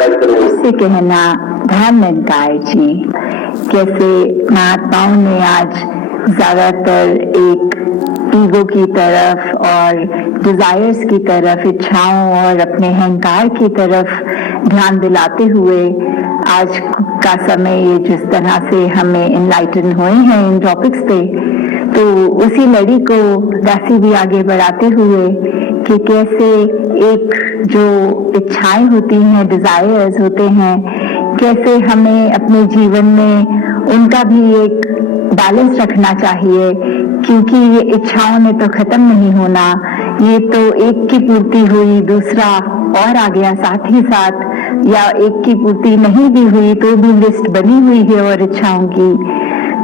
उससे कहना धर्म निरंकार जी। कैसे महात्माओं ने आज ज्यादातर एक ईगो की तरफ और डिजायर्स की तरफ, इच्छाओं और अपने अहंकार की तरफ ध्यान दिलाते हुए आज का समय ये जिस तरह से हमें इनलाइटन हुए हैं इन टॉपिक्स पे, तो उसी लड़ी को दासी भी आगे बढ़ाते हुए कि कैसे एक जो इच्छाएं होती हैं, डिजायर्स होते हैं, कैसे हमें अपने जीवन में उनका भी एक बैलेंस रखना चाहिए, क्योंकि ये इच्छाओं ने तो खत्म नहीं होना। ये तो एक की पूर्ति हुई, दूसरा और आ गया साथ ही साथ, या एक की पूर्ति नहीं भी हुई तो भी लिस्ट बनी हुई है और इच्छाओं की।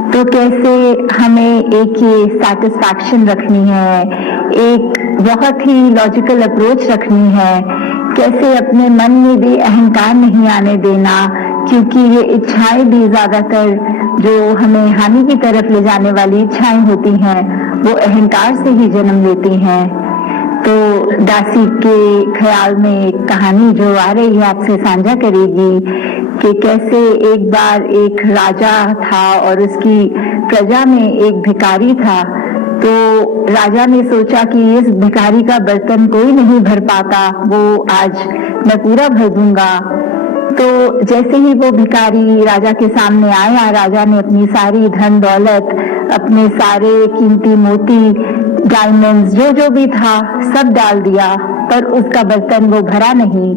तो कैसे हमें एक ये सेटिस्फैक्शन रखनी है, एक बहुत ही लॉजिकल अप्रोच रखनी है, कैसे अपने मन में भी अहंकार नहीं आने देना, क्योंकि ये इच्छाएं भी ज्यादातर जो हमें हानि की तरफ ले जाने वाली इच्छाएं होती हैं वो अहंकार से ही जन्म लेती हैं। तो दासी के ख्याल में एक कहानी जो आ रही है आपसे साझा करेगी कि कैसे एक बार एक राजा था और उसकी प्रजा में एक भिखारी था। तो राजा ने सोचा कि इस भिखारी का बर्तन कोई नहीं भर पाता, वो आज मैं पूरा भर दूंगा। तो जैसे ही वो भिखारी राजा के सामने आया, राजा ने अपनी सारी धन दौलत, अपने सारे कीमती मोती, डायमंड्स, जो जो भी था सब डाल दिया, पर उसका बर्तन वो भरा नहीं।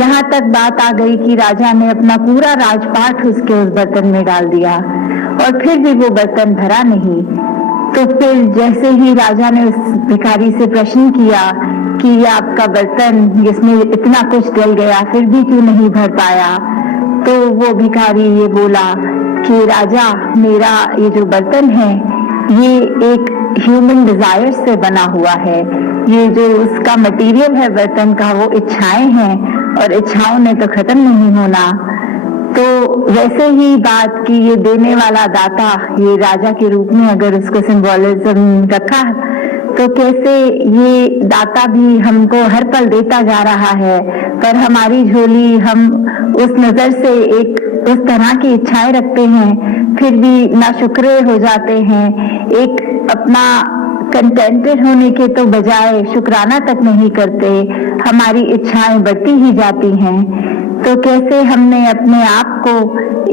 यहाँ तक बात आ गई कि राजा ने अपना पूरा राजपाट उसके उस बर्तन में डाल दिया और फिर भी वो बर्तन भरा नहीं। तो फिर जैसे ही राजा ने उस भिखारी से प्रश्न किया कि ये आपका बर्तन जिसमें इतना कुछ डल गया फिर भी क्यों नहीं भर पाया, तो वो भिखारी ये बोला कि राजा, मेरा ये जो बर्तन है ये एक ह्यूमन डिजायर से बना हुआ है। ये जो उसका मटेरियल है बर्तन का वो इच्छाएं हैं और इच्छाओं ने तो खत्म नहीं होना। तो वैसे ही बात की ये देने वाला दाता, ये राजा के रूप में अगर उसको सिंबोलिज्म रखा, तो कैसे ये दाता भी हमको हर पल देता जा रहा है, पर हमारी झोली हम उस नजर से एक उस तरह की इच्छाएं रखते हैं, फिर भी नाशुक्र हो जाते हैं। एक अपना कंटेंटेड होने के तो बजाय शुक्राना तक नहीं करते, हमारी इच्छाएं बढ़ती ही जाती हैं। तो कैसे हमने अपने आप को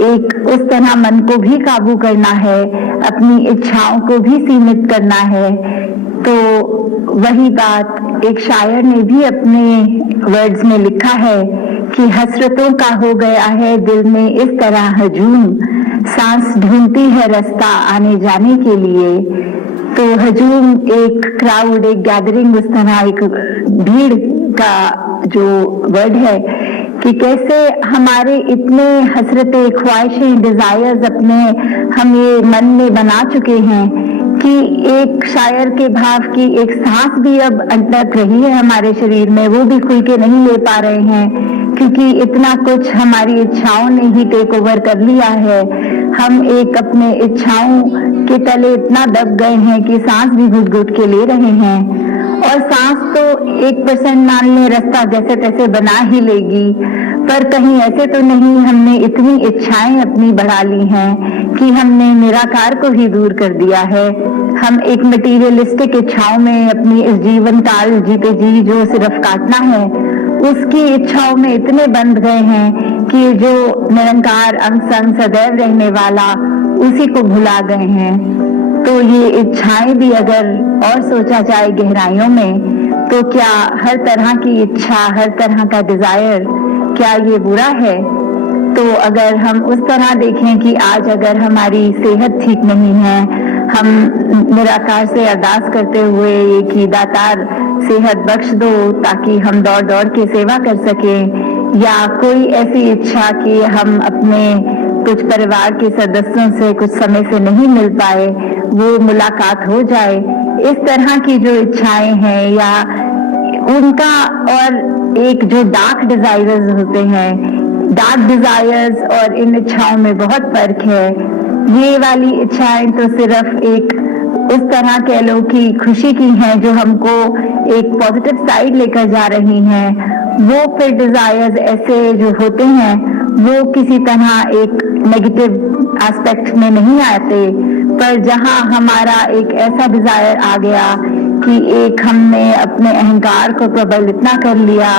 एक उस तरह मन को भी काबू करना है, अपनी इच्छाओं को भी सीमित करना है। तो वही बात एक शायर ने भी अपने वर्ड्स में लिखा है कि हसरतों का हो गया है दिल में इस तरह हजूम, सांस ढूंढती है रास्ता आने जाने के लिए। तो हजूम एक क्राउड, एक गैदरिंग, उस तरह एक भीड़ का जो वर्ड है कि कैसे हमारे इतने हसरतें, ख्वाहिशें, डिजायर्स अपने हम ये मन में बना चुके हैं कि एक शायर के भाव की एक सांस भी अब अटक रही है हमारे शरीर में, वो भी खुल के नहीं ले पा रहे हैं, क्योंकि इतना कुछ हमारी इच्छाओं ने ही टेक ओवर कर लिया है। हम एक अपने इच्छाओं के तले इतना दब गए हैं कि सांस भी घुट घुट के ले रहे हैं। और सांस तो 1% मान लें रास्ता जैसे तैसे बना ही लेगी, पर कहीं ऐसे तो नहीं हमने इतनी इच्छाएं अपनी बढ़ा ली हैं कि हमने निराकार को ही दूर कर दिया है। हम एक मटीरियलिस्टिक इच्छाओं में अपनी इस जीवन काल जीते जी जो सिर्फ काटना है उसकी इच्छाओं में इतने बंध गए हैं कि जो निरंकार अंग संग सदैव रहने वाला उसी को भुला गए हैं। तो ये इच्छाएं भी अगर और सोचा जाए गहराइयों में, तो क्या हर तरह की इच्छा, हर तरह का डिजायर, क्या ये बुरा है? तो अगर हम उस तरह देखें कि आज अगर हमारी सेहत ठीक नहीं है, हम निराकार से अरदास करते हुए ये कि दातार सेहत बख्श दो ताकि हम दौड़ दौड़ के सेवा कर सकें, या कोई ऐसी इच्छा कि हम अपने कुछ परिवार के सदस्यों से कुछ समय से नहीं मिल पाए, वो मुलाकात हो जाए, इस तरह की जो इच्छाएं हैं या उनका, और एक जो डार्क डिजायर्स होते हैं, डार्क डिजायर्स और इन इच्छाओं में बहुत फर्क है। ये वाली इच्छाएं तो सिर्फ एक उस तरह कह लो कि खुशी की हैं जो हमको एक पॉजिटिव साइड लेकर जा रही हैं, वो फिर डिजायर्स ऐसे जो होते हैं वो किसी तरह एक नेगेटिव एस्पेक्ट में नहीं आते। पर जहां हमारा एक ऐसा डिजायर आ गया कि एक हमने अपने अहंकार को प्रबल इतना कर लिया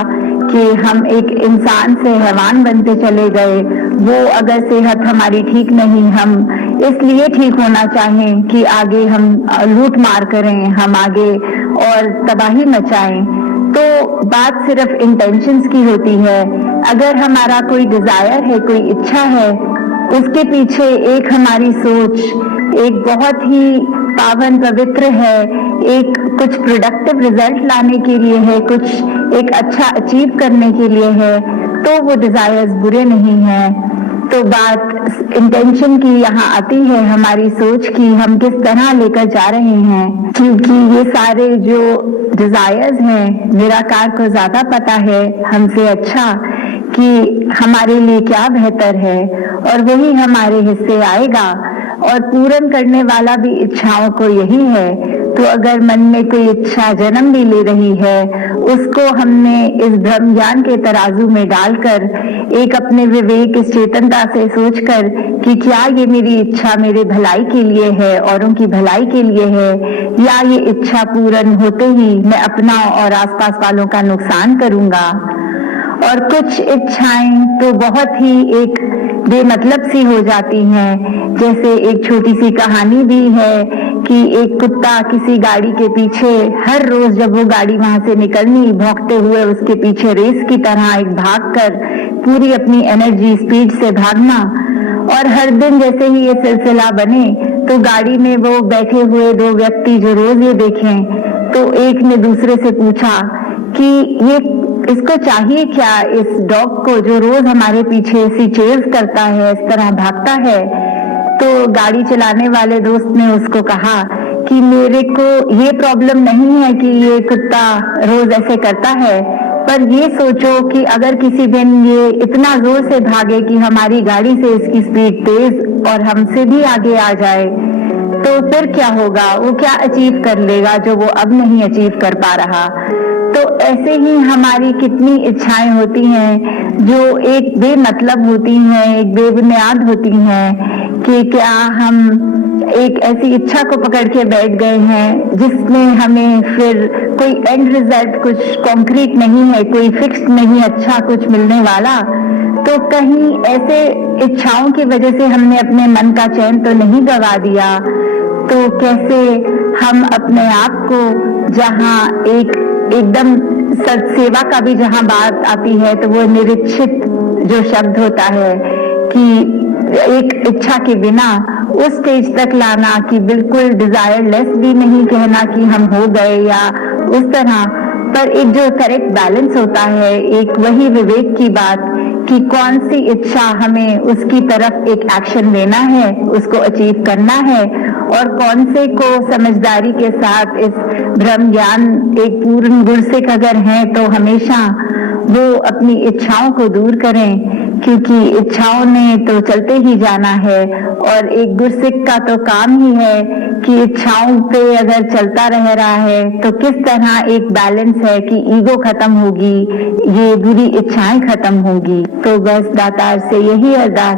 कि हम एक इंसान से हैवान बनते चले गए, वो अगर सेहत हमारी ठीक नहीं, हम इसलिए ठीक होना चाहें कि आगे हम लूट मार करें, हम आगे और तबाही मचाएं, तो बात सिर्फ इंटेंशंस की होती है। अगर हमारा कोई डिजायर है, कोई इच्छा है, उसके पीछे एक हमारी सोच एक बहुत ही पावन पवित्र है, एक कुछ प्रोडक्टिव रिजल्ट लाने के लिए है, कुछ एक अच्छा अचीव करने के लिए है, तो वो डिजायर्स बुरे नहीं हैं। तो बात इंटेंशन की यहाँ आती है, हमारी सोच की, हम किस तरह लेकर जा रहे हैं, क्योंकि ये सारे जो डिजायर्स हैं निराकार को ज्यादा पता है हमसे अच्छा कि हमारे लिए क्या बेहतर है, और वही हमारे हिस्से आएगा, और पूर्ण करने वाला भी इच्छाओं को यही है। तो अगर मन में कोई इच्छा जन्म भी ले रही है, उसको हमने इस ब्रह्म ज्ञान के तराजू में डालकर एक अपने विवेक इस चेतनता से सोचकर कि क्या ये मेरी इच्छा मेरे भलाई के लिए है, औरों की भलाई के लिए है, या ये इच्छा पूर्ण होते ही मैं अपना और आसपास वालों का नुकसान करूंगा। और कुछ इच्छाएं तो बहुत ही एक बेमतलब सी हो जाती हैं। जैसे एक छोटी सी कहानी भी है कि एक कुत्ता किसी गाड़ी के पीछे हर रोज जब वो गाड़ी वहां से निकलनी, भौंकते हुए उसके पीछे रेस की तरह एक भागकर पूरी अपनी एनर्जी स्पीड से भागना, और हर दिन जैसे ही ये सिलसिला बने तो गाड़ी में वो बैठे हुए दो व्यक्ति जो रोज ये देखें, तो एक ने दूसरे से पूछा कि ये इसको चाहिए क्या, इस डॉग को जो रोज हमारे पीछे ऐसी चेज करता है, इस तरह भागता है। तो गाड़ी चलाने वाले दोस्त ने उसको कहा कि मेरे को ये प्रॉब्लम नहीं है कि ये कुत्ता रोज ऐसे करता है, पर ये सोचो कि अगर किसी दिन ये इतना जोर से भागे कि हमारी गाड़ी से इसकी स्पीड तेज और हमसे भी आगे आ जाए, तो फिर क्या होगा, वो क्या अचीव कर लेगा जो वो अब नहीं अचीव कर पा रहा। तो ऐसे ही हमारी कितनी इच्छाएं होती हैं जो एक बेमतलब होती हैं, एक बेबुनियाद होती हैं, कि क्या हम एक ऐसी इच्छा को पकड़ के बैठ गए हैं जिसमें हमें फिर कोई एंड रिजल्ट, कुछ कॉन्क्रीट नहीं है, कोई फिक्स नहीं अच्छा कुछ मिलने वाला। तो कहीं ऐसे इच्छाओं की वजह से हमने अपने मन का चैन तो नहीं गवा दिया, तो कैसे हम अपने आप को जहाँ एकदम सत्सेवा का भी जहाँ बात आती है, तो वो निरीक्षित जो शब्द होता है कि एक इच्छा के बिना उस स्टेज तक लाना कि बिल्कुल डिजायरलेस भी नहीं कहना कि हम हो गए या उस तरह, पर एक जो करेक्ट बैलेंस होता है, एक वही विवेक की बात कि कौन सी इच्छा हमें उसकी तरफ एक एक्शन लेना है, उसको अचीव करना है, और कौन से को समझदारी के साथ इस ब्रह्म ज्ञान एक पूर्ण गुरसिक अगर है तो हमेशा वो अपनी इच्छाओं को दूर करें, क्योंकि इच्छाओं ने तो चलते ही जाना है, और एक गुरसिक का तो काम ही है कि इच्छाओं पे अगर चलता रह रहा है तो किस तरह एक बैलेंस है कि ईगो खत्म होगी, ये बुरी इच्छाएं खत्म होगी। तो बस दातार से यही अरदास